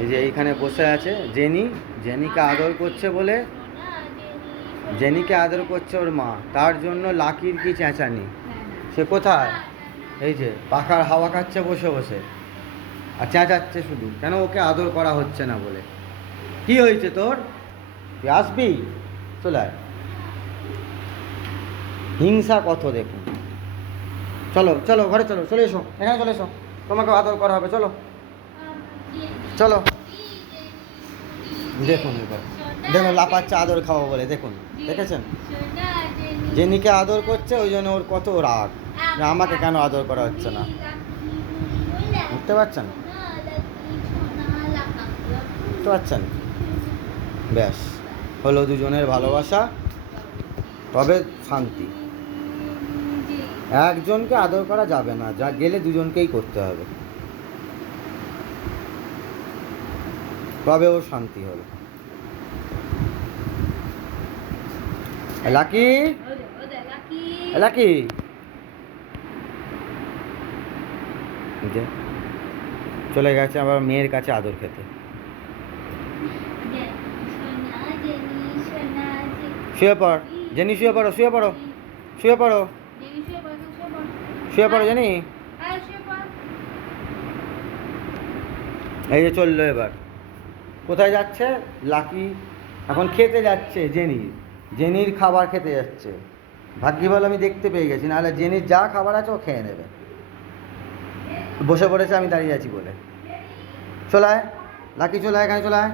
এই যে এইখানে বসে আছে জেনি, জেনিকে আদর করছে বলে, জেনিকে আদর করছে ওর মা, তার জন্য লাকির কি চেঁচানি। সে কোথায়? এই যে পাখার হাওয়া খাচ্ছে বসে বসে, আর চেঁচাচ্ছে শুধু, কেন ওকে আদর করা হচ্ছে না বলে। কি হয়েছে তোর? তুই আসবি? চলে আয়। হিংসা কত দেখুন। চলো চলো ঘরে চলো, চলে এসো, এখানে চলে এসো, তোমাকে আদর করা হবে, চলো চলো। দেখুন এবার দেখুন লাপাচ্ছে আদর খাওয়া বলে, দেখুন দেখেছেন? জেনিকে আদর করছে, ওই জন্য ওর কত রাগ যে আমাকে কেন আদর করা হচ্ছে না। বুঝতে পারছেন? বুঝতে পারছেন? ব্যাস, হলো দুজনের ভালোবাসা, তবে শান্তি। একজনকে আদর করা যাবে না, যা গেলে দুজনকেই করতে হবে, তবে ওর শান্তি হবে। লাকি, লাকি চলে গেছে আবার মেয়ের কাছে আদর খেতে। শুয়ে পড় জেনি, শুয়ে পড়ো, শুয়ে পড়ো, শুয়ে পড়ো, শুয়ে পড়ো জেনি। এই যে চললো এবার, কোথায় যাচ্ছে? লাকি এখন খেতে যাচ্ছে, জেনির খাবার খেতে যাচ্ছে। ভাগ্যি ভালো আমি দেখতে পেয়ে গেছি, নাহলে জেনির যা খাবার আছে ও খেয়ে নেবে। বসে পড়েছে আমি দাঁড়িয়ে আছি বলে। চলে আয় লাকি, চলে আয়, এখানে চলে আয়।